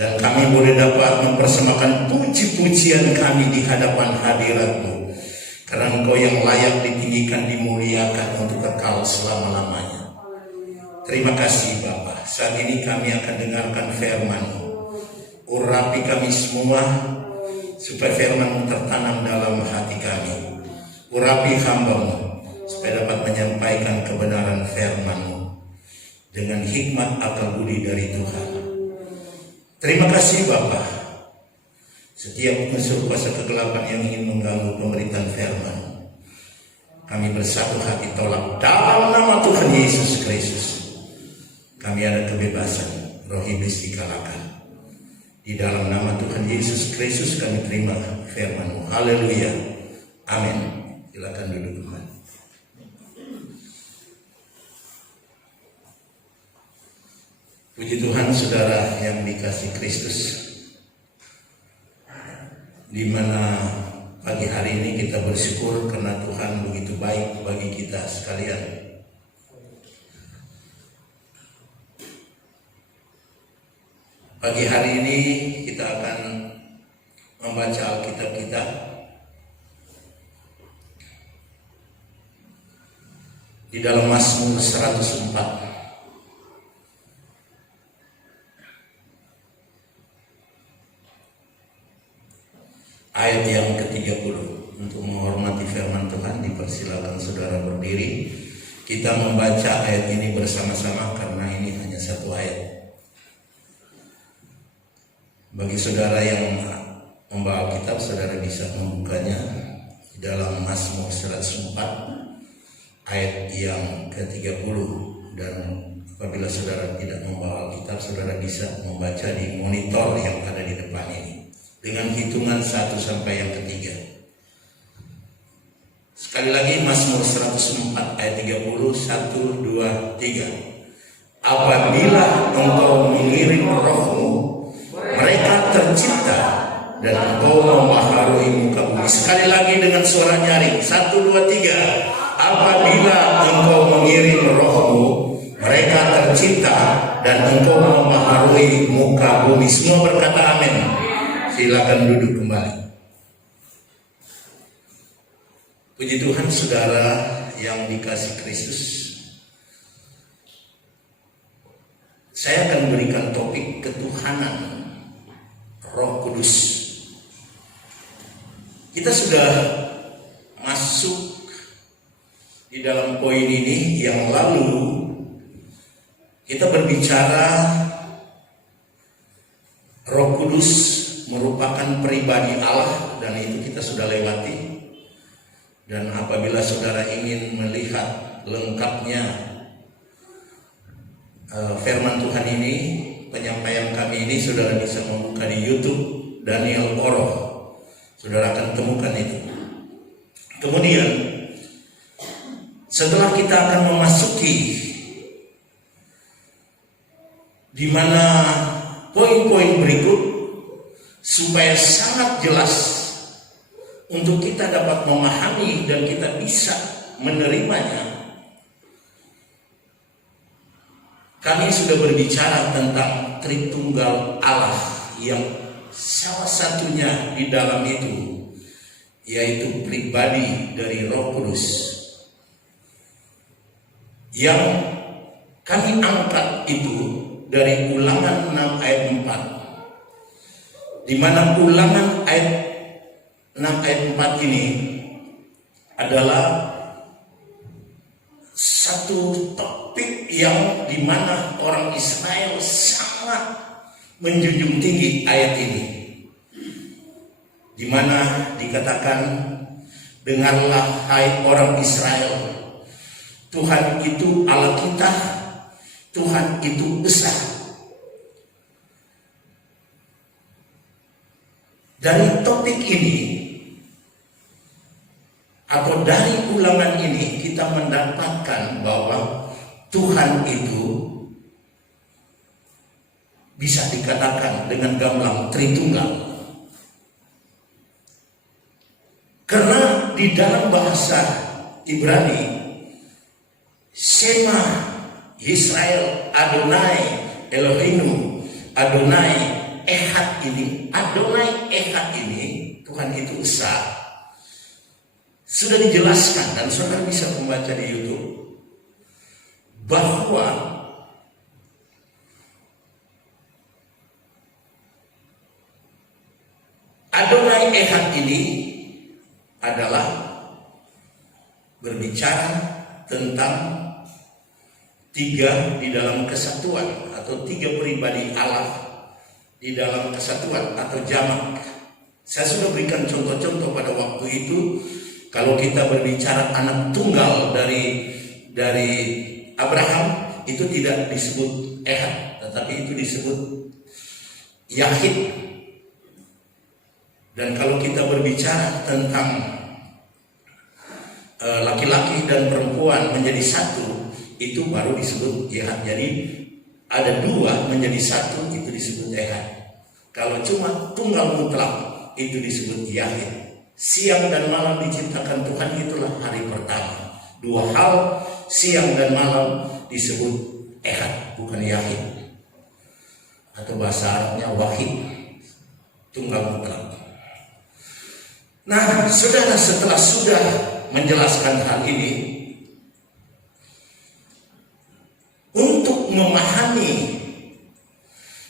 dan kami boleh dapat mempersembahkan puji-pujian kami di hadapan hadirat-Mu, karena Engkau yang layak ditinggikan, dimuliakan untuk kekal selama-lamanya. Terima kasih Bapa. Saat ini kami akan dengarkan firman-Mu. Urapi kami semua supaya firman-Mu tertanam dalam hati kami. Urapi hamba-Mu supaya dapat menyampaikan kebenaran firman-Mu dengan hikmat akal budi dari Tuhan. Terima kasih Bapa. Setiap unsur kuasa kegelapan yang ingin mengganggu pemberitaan firman, kami bersatu hati tolak dalam nama Tuhan Yesus Kristus. Kami ada kebebasan, roh iblis dikalahkan. Di dalam nama Tuhan Yesus Kristus kami terima firman-Mu. Haleluya. Amin. Silakan duduk Tuhan. Puji Tuhan, saudara yang dikasih Kristus, di mana pagi hari ini kita bersyukur karena Tuhan begitu baik bagi kita sekalian. Pagi hari ini kita akan membaca Alkitab kita. Di dalam Mazmur 104. Ayat yang ke-30. Untuk menghormati firman Tuhan, dipersilakan saudara berdiri. Kita membaca ayat ini bersama-sama karena ini hanya satu ayat. Bagi saudara yang membawa kitab, saudara bisa membukanya di dalam Mazmur 104 ayat yang ke-30. Dan apabila saudara tidak membawa kitab, saudara bisa membaca di monitor yang ada di depan ini dengan hitungan 1 sampai yang ketiga. Sekali lagi Mazmur 104 ayat 30, 1, 2, 3. Apabila Engkau mengirim roh-Mu, mereka tercipta, dan Engkau membaharui muka bumi. Sekali lagi dengan suara nyaring, 1, 2, 3. Apabila Engkau mengirim roh-Mu, mereka tercipta, dan Engkau membaharui muka bumi. Semua berkata amin. Silakan duduk kembali. Puji Tuhan, saudara yang dikasih Kristus. Saya akan berikan topik ketuhanan Roh Kudus. Kita sudah masuk di dalam poin ini. Yang lalu kita berbicara Roh Kudus merupakan pribadi Allah, dan itu kita sudah lewati. Dan apabila saudara ingin melihat lengkapnya firman Tuhan ini, penyampaian kami ini, saudara bisa membuka di YouTube Daniel Oroh. Saudara akan temukan itu. Kemudian setelah kita akan memasuki di mana poin-poin berikut, supaya sangat jelas untuk kita dapat memahami dan kita bisa menerimanya. Kami sudah berbicara tentang Tritunggal Allah, yang salah satunya di dalam itu yaitu pribadi dari Roh Kudus, yang kami angkat itu dari Ulangan 6 ayat 4. Di mana Ulangan ayat 6 ayat 4 ini adalah satu topik yang di mana orang Israel sangat menjunjung tinggi ayat ini. Di mana dikatakan, dengarlah hai orang Israel, Tuhan itu Allah kita, Tuhan itu esa. Dari topik ini atau dari ulangan ini kita mendapatkan bahwa Tuhan itu bisa dikatakan dengan gamblang Tritunggal. Karena di dalam bahasa Ibrani, Shema Israel Adonai Elohinu Adonai Ehad ini, Adonai Ehad ini, Tuhan itu esa, sudah dijelaskan dan saudara bisa membaca di YouTube bahwa Adonai Ehad ini adalah berbicara tentang tiga di dalam kesatuan atau tiga pribadi Allah di dalam kesatuan atau jamak. Saya sudah berikan contoh-contoh pada waktu itu. Kalau kita berbicara anak tunggal dari Abraham, itu tidak disebut Ehad, tetapi itu disebut Yahid. Dan kalau kita berbicara tentang laki-laki dan perempuan menjadi satu, itu baru disebut Ehad. Jadi ada dua menjadi satu, itu disebut Ehad. Kalau cuma tunggal mutlak, itu disebut Yahid. Siang dan malam diciptakan Tuhan, itulah hari pertama. Dua hal, siang dan malam, disebut Ehad, bukan Yahid. Atau bahasa Arabnya Wahid, tunggal mutlak. Nah, saudara, setelah sudah menjelaskan hal ini, untuk memahami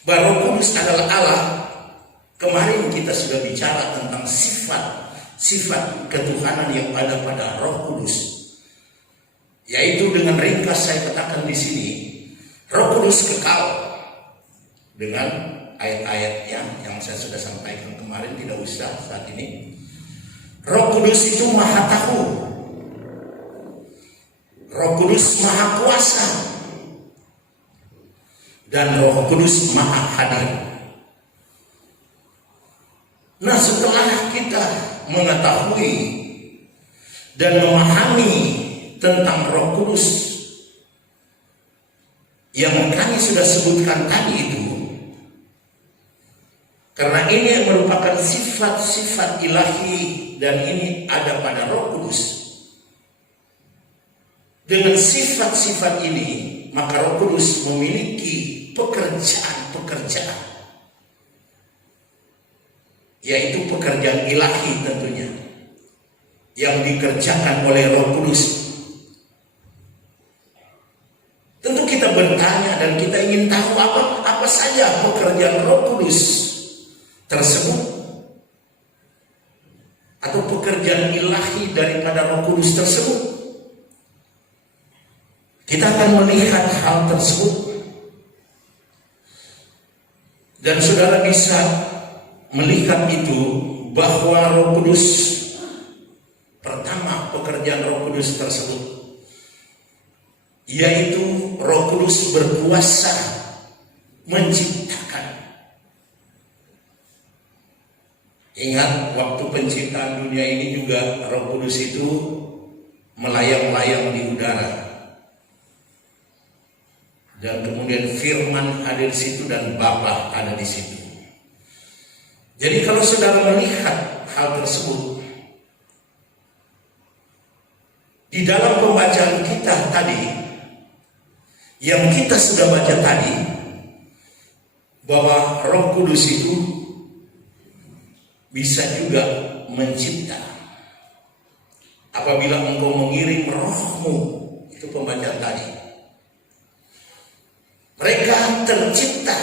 bahwa Roh Kudus adalah Allah, kemarin kita sudah bicara tentang sifat ketuhanan yang ada pada Roh Kudus, yaitu dengan ringkas saya katakan di sini, Roh Kudus kekal dengan ayat-ayatnya yang saya sudah sampaikan kemarin, tidak usah saat ini. Roh Kudus itu maha tahu, Roh Kudus maha kuasa, dan Roh Kudus maha hadir. Nah, setelah kita mengetahui dan memahami tentang Roh Kudus yang kami sudah sebutkan tadi itu, karena ini yang merupakan sifat-sifat ilahi dan ini ada pada Roh Kudus. Dengan sifat-sifat ini, maka Roh Kudus memiliki pekerjaan-pekerjaan, yaitu pekerjaan ilahi tentunya, yang dikerjakan oleh Roh Kudus. Tentu kita bertanya dan kita ingin tahu apa saja pekerjaan Roh Kudus tersebut, atau pekerjaan ilahi daripada Roh Kudus tersebut. Kita akan melihat hal tersebut, dan saudara bisa melihat itu bahwa Roh Kudus, pertama pekerjaan Roh Kudus tersebut, yaitu Roh Kudus berkuasa menciptakan. Ingat, waktu penciptaan dunia ini juga Roh Kudus itu melayang-layang di udara. Dan kemudian firman ada di situ dan Bapa ada di situ. Jadi kalau saudara melihat hal tersebut, di dalam pembacaan kita tadi, yang kita sudah baca tadi, bahwa Roh Kudus itu bisa juga mencipta. Apabila engkau mengirim rohmu, itu pembacaan tadi, mereka tercipta.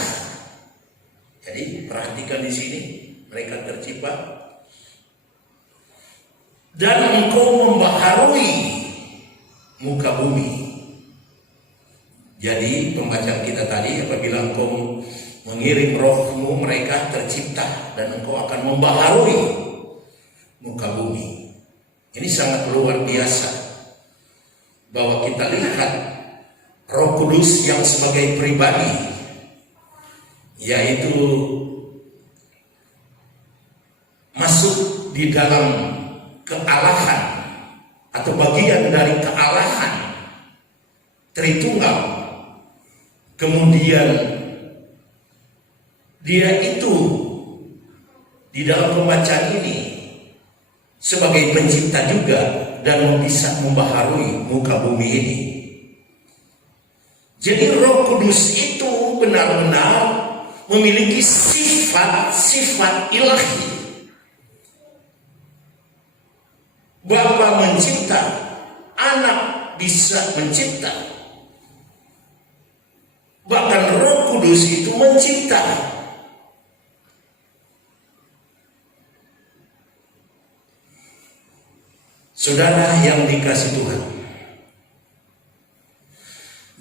Jadi perhatikan di sini, mereka tercipta dan engkau membaharui muka bumi. Jadi pembacaan kita tadi, apabila engkau mengirim rohmu, mereka tercipta dan engkau akan membaharui muka bumi. Ini sangat luar biasa bahwa kita lihat Roh Kudus yang sebagai pribadi, yaitu masuk di dalam kealahan atau bagian dari kealahan Tritunggal. Kemudian dia itu di dalam pembacaan ini sebagai pencipta juga dan bisa membaharui muka bumi ini. Jadi Roh Kudus itu benar-benar memiliki sifat-sifat ilahi. Bapa mencipta, Anak bisa mencipta, bahkan Roh Kudus itu mencipta. Saudara yang dikasihi Tuhan,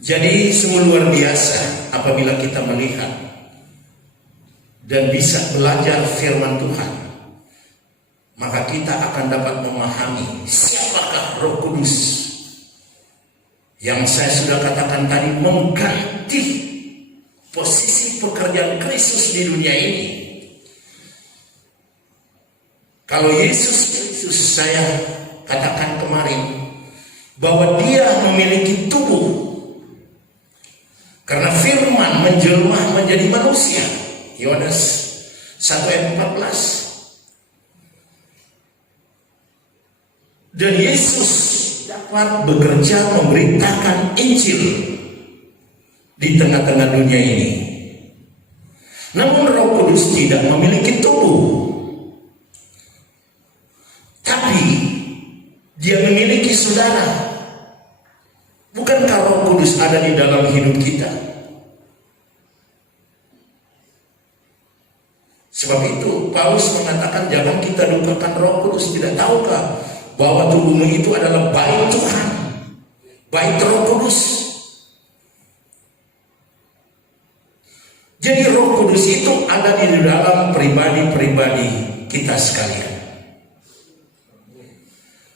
jadi sungguh luar biasa apabila kita melihat dan bisa belajar firman Tuhan, maka kita akan dapat memahami siapakah Roh Kudus yang saya sudah katakan tadi mengganti posisi pekerjaan Kristus di dunia ini. Kalau Yesus Kristus, saya katakan kemarin bahwa dia memiliki tubuh karena firman menjelma menjadi manusia. Yohanes 1 ayat 14. Dan Yesus dapat bekerja memberitakan Injil di tengah-tengah dunia ini. Namun Roh Kudus tidak memiliki tubuh, tapi dia memiliki saudara. Bukankah Roh Kudus ada di dalam hidup kita? Sebab itu Paulus mengatakan jangan kita lupakan Roh Kudus. Tidak tahukah bahwa tubuhmu itu adalah bait Tuhan, bait Roh Kudus. Jadi Roh Kudus itu ada di dalam pribadi-pribadi kita sekalian.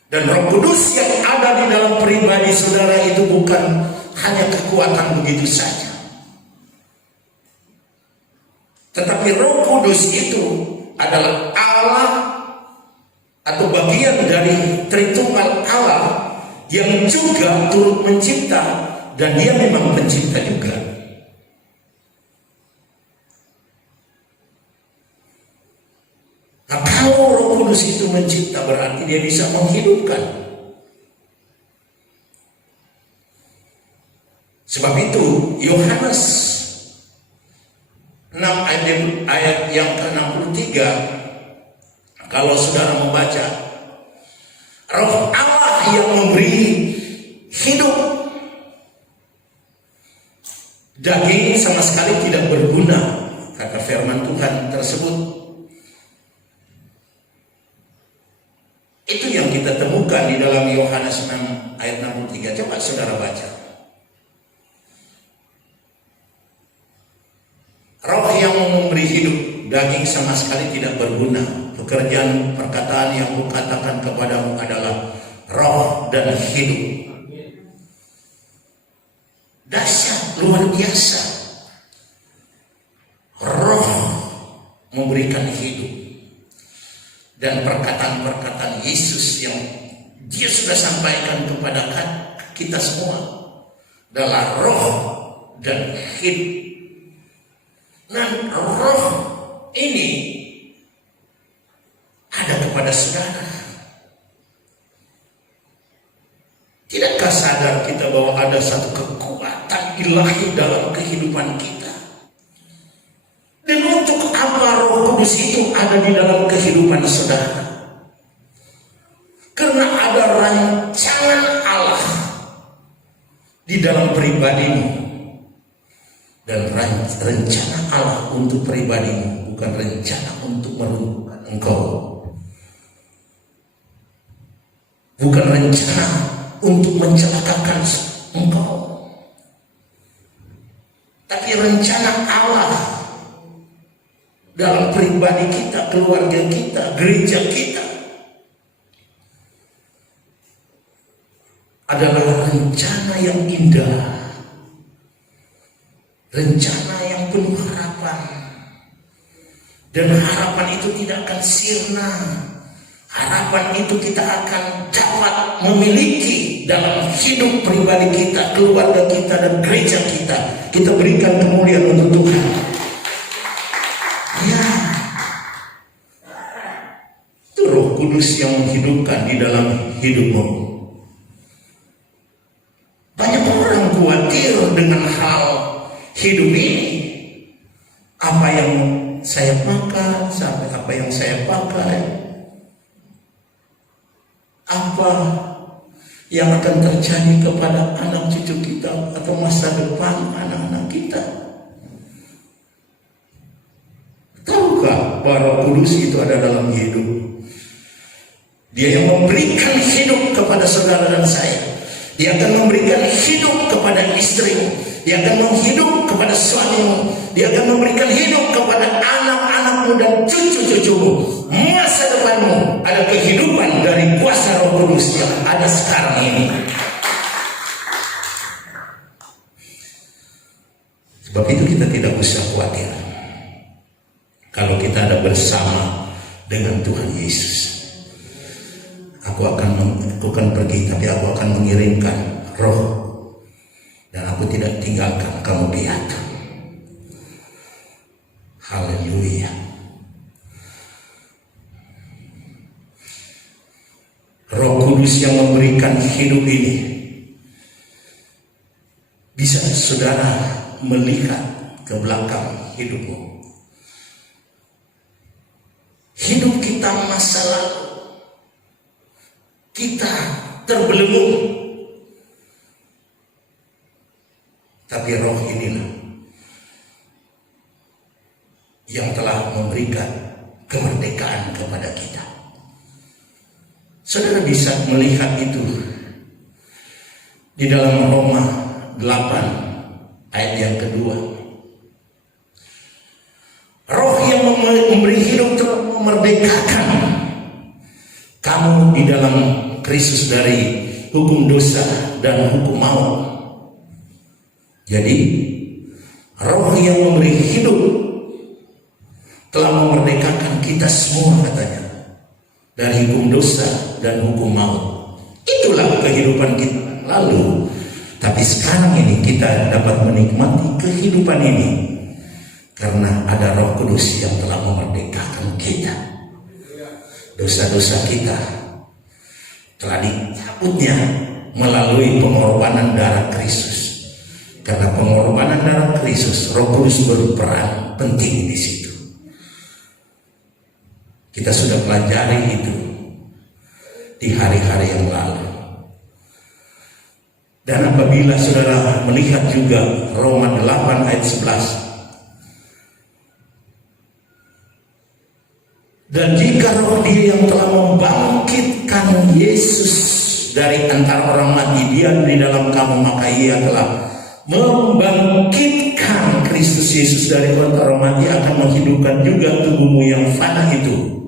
Dan Roh Kudus yang ada di dalam pribadi saudara itu bukan hanya kekuatan begitu saja, tetapi Roh Kudus itu adalah Allah atau bagian dari Tritunggal Allah yang juga turut mencipta, dan dia memang pencipta juga. Nah, kalau Roh Kudus itu mencipta berarti dia bisa menghidupkan. Sebab itu Yohanes 6 ayat yang ke-63, kalau saudara membaca, Roh Allah yang memberi hidup, daging sama sekali tidak berguna, kata firman Tuhan tersebut. Itu yang kita temukan di dalam Yohanes 6 ayat 63. Coba saudara baca. Roh yang memberi hidup, daging sama sekali tidak berguna. Pekerjaan perkataan yang kukatakan kepadamu adalah roh dan hidup. Dahsyat, luar biasa. Roh memberikan hidup. Dan perkataan-perkataan Yesus yang dia sudah sampaikan kepada kita semua adalah roh dan hidup. Dan roh ini ada kepada saudara. Tidakkah sadar kita bahwa ada satu kekuatan ilahi dalam kehidupan kita? Dan untuk apa Roh Kudus itu ada di dalam kehidupan saudara? Karena ada rancangan Allah di dalam pribadimu. Dan rencana Allah untuk pribadimu bukan rencana untuk meruntuhkan engkau. Bukan rencana untuk mencelakakan engkau. Tapi rencana Allah dalam pribadi kita, keluarga kita, gereja kita adalah rencana yang indah. Rencana yang penuh harapan. Dan harapan itu tidak akan sirna. Harapan itu kita akan dapat memiliki dalam hidup pribadi kita, keluarga kita, dan gereja kita. Kita berikan kemuliaan untuk Tuhan. Ya, itu Roh Kudus yang menghidupkan di dalam hidupmu. Banyak orang khawatir dengan hal hidup ini. apa yang saya makan, sampai apa yang saya pakai, apa yang akan terjadi kepada anak cucu kita atau masa depan anak-anak kita. Tahukah bahwa Roh Kudus itu ada dalam hidup? Dia yang memberikan hidup kepada saudara dan saya. Dia akan memberikan hidup kepada istrimu. Dia akan menghidup kepada suamimu. Dia akan memberikan hidup kepada anak-anakmu dan cucu-cucumu. Masa depanmu ada kehidupan dari kuasa Roh Kudus yang ada sekarang ini. Sebab itu kita tidak usah khawatir kalau kita ada bersama dengan Tuhan Yesus. Aku akan pergi, tapi aku akan mengirimkan Roh, dan aku tidak tinggalkan kamu piatu. Haleluya. Roh Kudus yang memberikan hidup ini, bisa saudara melihat ke belakang hidupmu. Hidup kita masa lalu, kita terbelenggu, tapi Roh inilah yang telah memberikan kemerdekaan kepada kita. Saudara bisa melihat itu di dalam Roma 8 ayat yang kedua. Roh yang memberi hidup telah memerdekakan kamu di dalam Kristus dari hukum dosa dan hukum maut. Jadi Roh yang memberi hidup telah memerdekakan kita semua, katanya, dari hukum dosa dan hukum maut. Itulah kehidupan kita lalu. Tapi sekarang ini kita dapat menikmati kehidupan ini karena ada Roh Kudus yang telah memerdekakan kita. Dosa-dosa kita telah dicabutnya melalui pengorbanan darah Kristus. Karena pengorbanan darah Kristus, Roh Kudus berperan penting di situ. Kita sudah pelajari itu di hari-hari yang lalu. Dan apabila saudara melihat juga Roma 8 ayat 11. Dan jika Roh Dia yang telah membangkitkan Yesus dari antara orang mati diam di dalam kamu, maka Ia telah membangkitkan Kristus Yesus dari antara orang mati, akan menghidupkan juga tubuhmu yang fana itu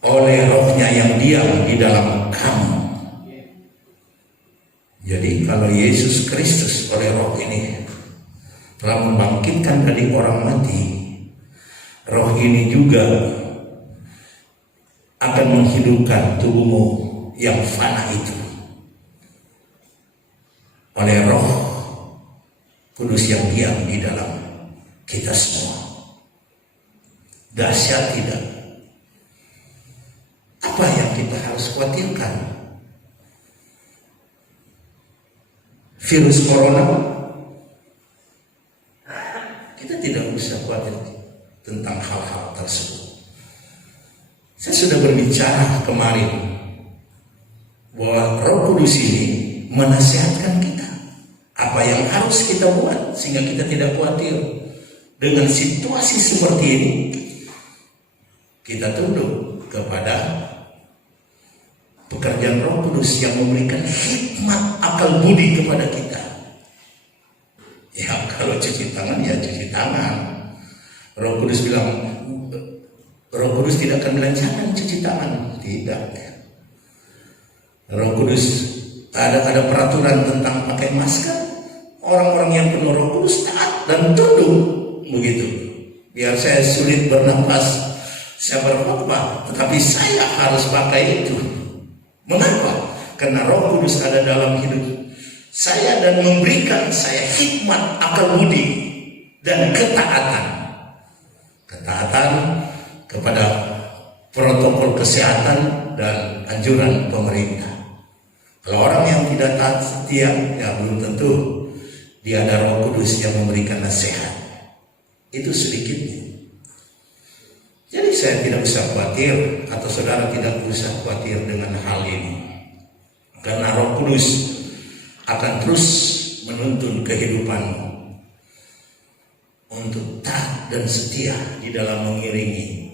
oleh Rohnya yang diam di dalam kamu. Jadi kalau Yesus Kristus oleh Roh ini telah membangkitkan dari orang mati, Roh ini juga akan menghidupkan tubuhmu yang fana itu oleh Roh Kudus yang diam di dalam kita semua. Dahsyat tidak? Apa yang kita harus khawatirkan? Virus corona? Kita tidak usah khawatir tentang hal-hal tersebut. Saya sudah berbicara kemarin bahwa Roh Kudus ini menasihatkan kita apa yang harus kita buat sehingga kita tidak khawatir dengan situasi seperti ini. Kita tunduk kepada pekerjaan Roh Kudus yang memberikan hikmat akal budi kepada kita. Ya, kalau cuci tangan ya cuci tangan. Roh Kudus bilang, Roh Kudus tidak akan bilang jangan cuci tangan. Tidak. Roh Kudus ada peraturan tentang pakai masker. Orang-orang yang penuh Roh Kudus taat dan tunduk begitu. Biar saya sulit bernapas, saya berkhotbah, tetapi saya harus pakai itu. Mengapa? Karena Roh Kudus ada dalam hidup saya dan memberikan saya hikmat akal budi dan ketaatan. Ketaatan kepada protokol kesehatan dan anjuran pemerintah. Kalau orang yang tidak taat setia, ya belum tentu dia ada Roh Kudus yang memberikan nasihat. Itu sedikitnya. Jadi saya tidak usah khawatir, atau saudara tidak usah khawatir dengan hal ini. Karena Roh Kudus akan terus menuntun kehidupanmu untuk taat dan setia di dalam mengiringi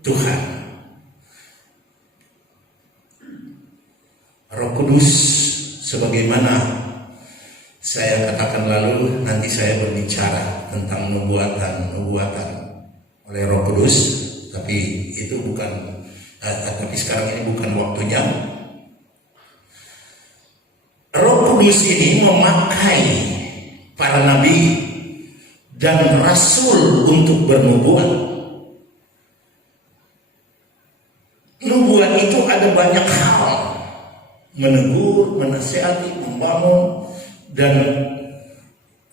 Tuhan. Roh Kudus, sebagaimana saya katakan lalu, nanti saya berbicara tentang nubuatan oleh Roh Kudus, tapi itu bukan, tapi sekarang ini bukan waktunya. Roh Kudus ini memakai para nabi dan rasul untuk bernubuat. Nubuat itu ada banyak hal, menegur, menasihati, membangun, dan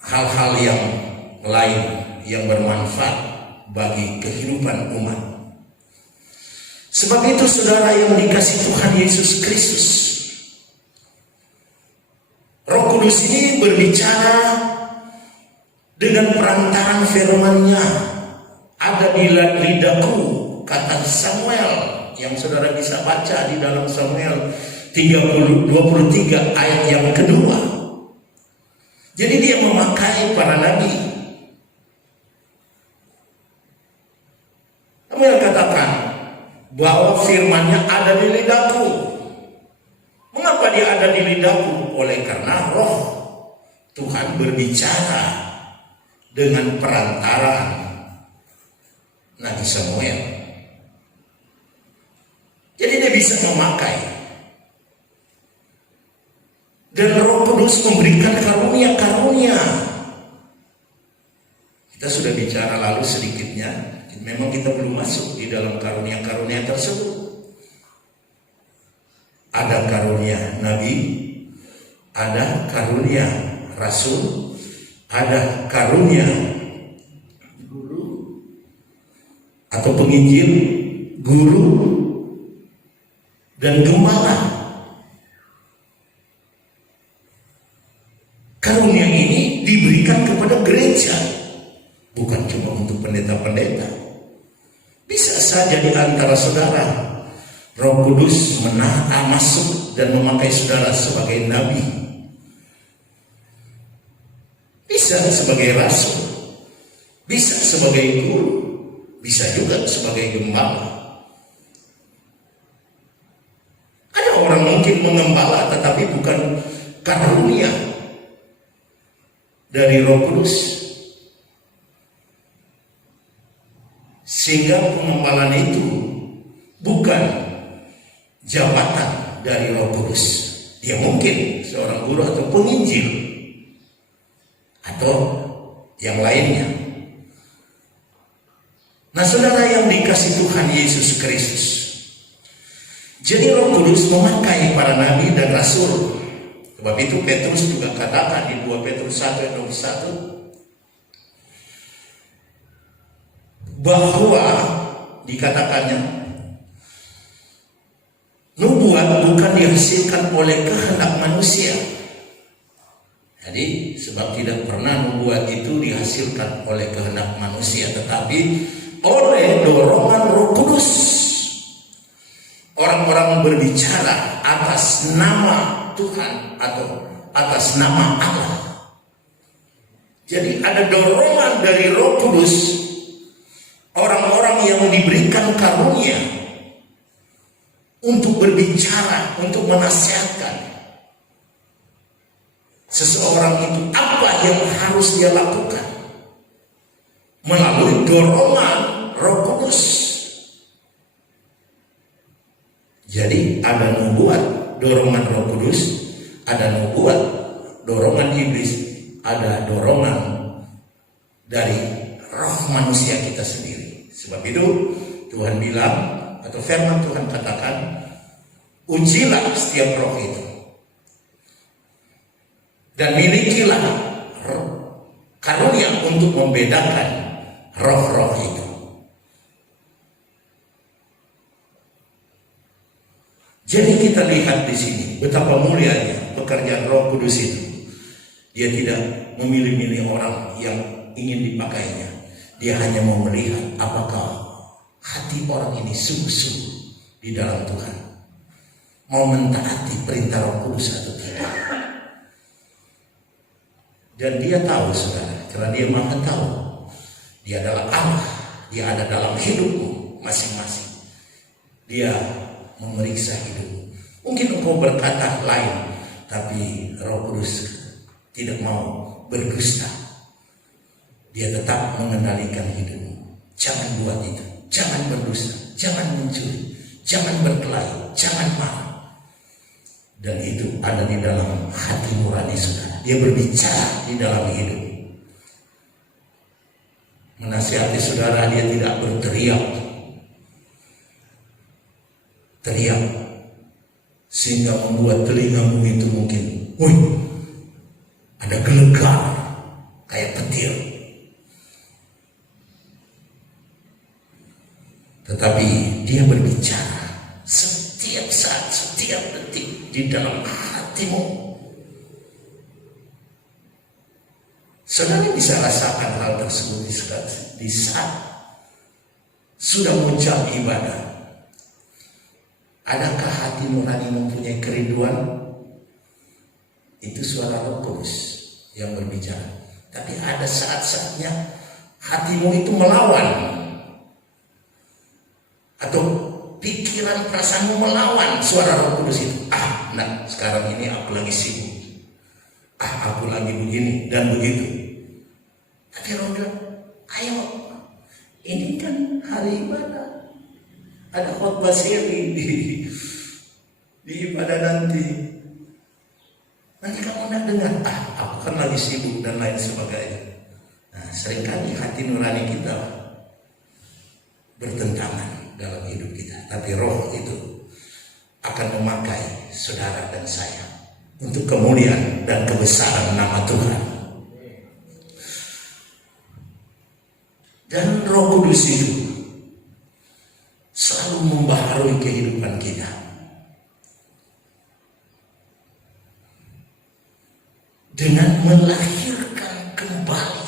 hal-hal yang lain yang bermanfaat bagi kehidupan umat. Sebab itu saudara yang dikasih Tuhan Yesus Kristus, Roh Kudus ini berbicara dengan perantaran firman-Nya. Ada di lidahku, kata Samuel, yang saudara bisa baca di dalam Samuel 23 ayat yang kedua. Jadi dia memakai para nabi. Samuel katakan bahwa firman-Nya ada di lidahku. Mengapa dia ada di lidahku? Oleh karena Roh Tuhan berbicara dengan perantaraan Nabi Samuel. Jadi dia bisa memakai. Dan Roh Kudus memberikan karunia-karunia. Kita sudah bicara lalu sedikitnya. Memang kita belum masuk di dalam karunia-karunia tersebut. Ada karunia nabi, ada karunia rasul, ada karunia guru atau penginjil, guru, dan gembala. Karunia ini diberikan kepada gereja, bukan cuma untuk pendeta-pendeta. Bisa saja di antara saudara Roh Kudus masuk dan memakai saudara sebagai nabi, bisa sebagai rasul, bisa sebagai guru, bisa juga sebagai gembala. Ada orang mungkin mengembala tetapi bukan karunia dari Roh Kudus, sehingga pengembalaan itu bukan jabatan dari Roh Kudus. Dia mungkin seorang guru atau penginjil atau yang lainnya. Nah saudara yang dikasih Tuhan Yesus Kristus, jadi Roh Kudus memakai para nabi dan rasul. Sebab itu Petrus juga katakan di 2 Petrus 1 ayat 21 bahwa dikatakannya nubuat bukan dihasilkan oleh kehendak manusia. Jadi sebab tidak pernah nubuat itu dihasilkan oleh kehendak manusia, tetapi oleh dorongan Roh Kudus. Orang-orang berbicara atas nama Tuhan atau atas nama Allah. Jadi ada dorongan dari Roh Kudus, orang-orang yang diberikan karunia untuk berbicara, untuk menasihatkan seseorang itu apa yang harus dia lakukan melalui dorongan Roh Kudus. Jadi ada nubuat dorongan Roh Kudus, ada nubuat dorongan iblis, ada dorongan dari roh manusia kita sendiri. Sebab itu Tuhan bilang, atau firman Tuhan katakan, ujilah setiap roh itu dan milikilah karunia untuk membedakan roh-roh itu. Jadi kita lihat di sini betapa mulianya pekerjaan Roh Kudus itu. Dia tidak memilih-milih orang yang ingin dipakainya. Dia hanya mau melihat apakah hati orang ini sungguh-sungguh di dalam Tuhan, mau mentaati perintah Roh Kudus atau tidak. Dan dia tahu, saudara, karena dia maha tahu, dia adalah Allah, dia ada dalam hidupmu masing-masing. Dia memeriksa hidupmu. Mungkin engkau berkata lain, tapi Roh Kudus tidak mau berdusta. Dia tetap mengendalikan hidupmu. Jangan buat itu, jangan berdusta, jangan mencuri, jangan berkelahi, jangan marah. Dan itu ada di dalam hati nurani saudara. Dia berbicara di dalam hidup. Menasihati saudara, dia tidak berteriak. Teriak sehingga membuat telingamu itu mungkin, wih, ada gelegar kayak petir. Tetapi dia berbicara setiap saat, setiap detik di dalam hatimu. Saudara bisa rasakan hal tersebut di saat sudah muncul ibadah. Adakah hati nurani mempunyai kerinduan? Itu suara Roh Kudus yang berbicara. Tapi ada saat-saatnya hatimu itu melawan, atau pikiran perasaanmu melawan suara Roh Kudus itu. Nah, sekarang ini aku lagi sibuk. Aku lagi begini dan begitu. Tapi Roh bilang, ayo, ini kan hari ibadah. Ada khotbah seri di ibadah nanti. Nanti kamu nak dengar, aku kan lagi sibuk dan lain sebagainya. Nah, seringkali hati nurani kita bertentangan dalam hidup kita. Tapi Roh itu akan memakai saudara dan saya untuk kemuliaan dan kebesaran nama Tuhan. Dan Roh Kudus itu selalu membaharui kehidupan kita. Dengan melahirkan kembali.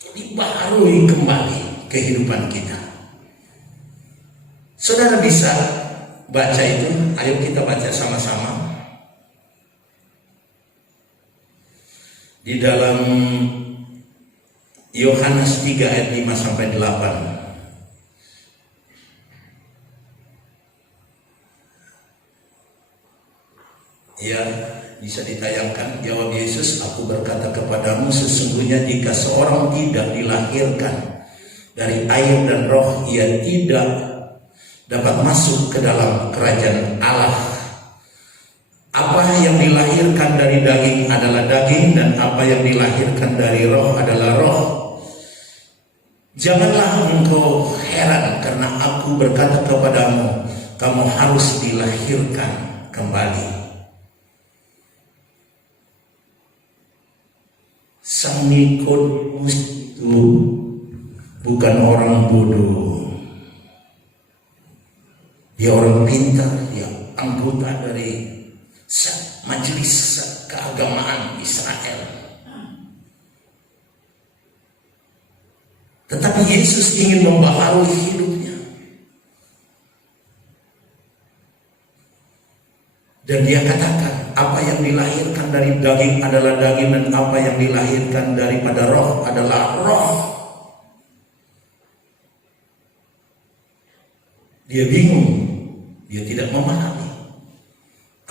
Jadi baharui kembali kehidupan kita. Saudara bisa baca itu, ayo kita baca sama-sama. Di dalam Yohanes 3 ayat 5 sampai 8. Ya, bisa ditayangkan. Jawab Yesus, aku berkata kepadamu, sesungguhnya jika seorang tidak dilahirkan dari air dan roh, ia tidak dapat masuk ke dalam kerajaan Allah. Apa yang dilahirkan dari daging adalah daging, dan apa yang dilahirkan dari roh adalah roh. Janganlah engkau heran karena aku berkata kepadamu, kamu harus dilahirkan kembali. Sang Nikodemus itu bukan orang bodoh. Dia orang pintar, dia anggota dari majelis keagamaan Israel. Tetapi Yesus ingin membaharui hidupnya. Dan dia katakan, apa yang dilahirkan dari daging adalah daging, dan apa yang dilahirkan daripada roh adalah roh. Dia bingung, dia tidak memahami.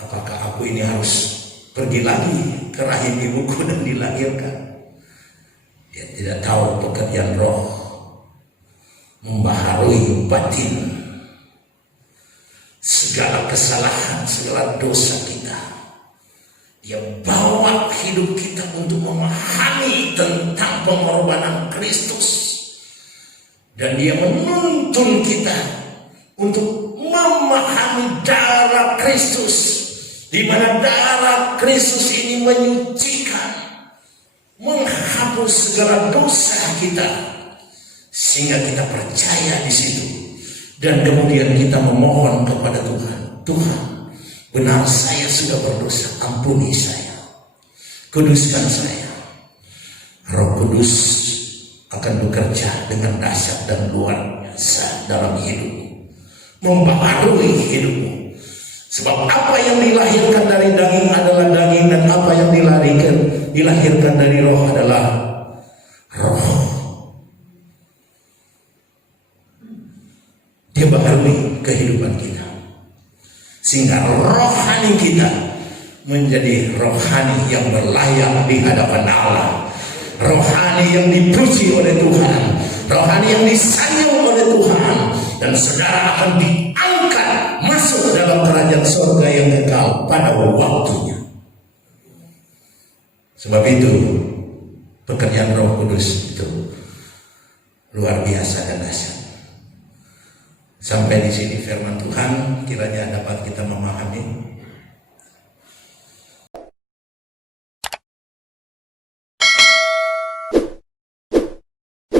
Apakah aku ini harus pergi lagi ke rahim ibuku dan dilahirkan? Dia tidak tahu pekerjaan roh membaharui batin. Segala kesalahan, segala dosa kita, dia bawa hidup kita untuk memahami tentang pengorbanan Kristus. Dan dia menuntun kita untuk memahami darah Kristus, di mana darah Kristus ini menyucikan, menghapus segala dosa kita, sehingga kita percaya di situ. Dan kemudian kita memohon kepada Tuhan, Tuhan, benar saya sudah berdosa, ampuni saya, kuduskan saya. Roh Kudus akan bekerja dengan dahsyat dan luar biasa dalam hidupmu, mempengaruhi hidupmu. Sebab apa yang dilahirkan dari daging adalah daging, dan apa yang dilahirkan dari roh adalah roh. Dia mempengaruhi kehidupan kita, sehingga rohani kita menjadi rohani yang berlayak di hadapan Allah, rohani yang dipuji oleh Tuhan, rohani yang disanjung oleh Tuhan, dan saudara akan diangkat masuk dalam kerajaan surga yang kekal pada waktunya. Sebab itu pekerjaan Roh Kudus itu luar biasa dan dahsyat. Sampai di sini firman Tuhan kiranya dapat kita memahami.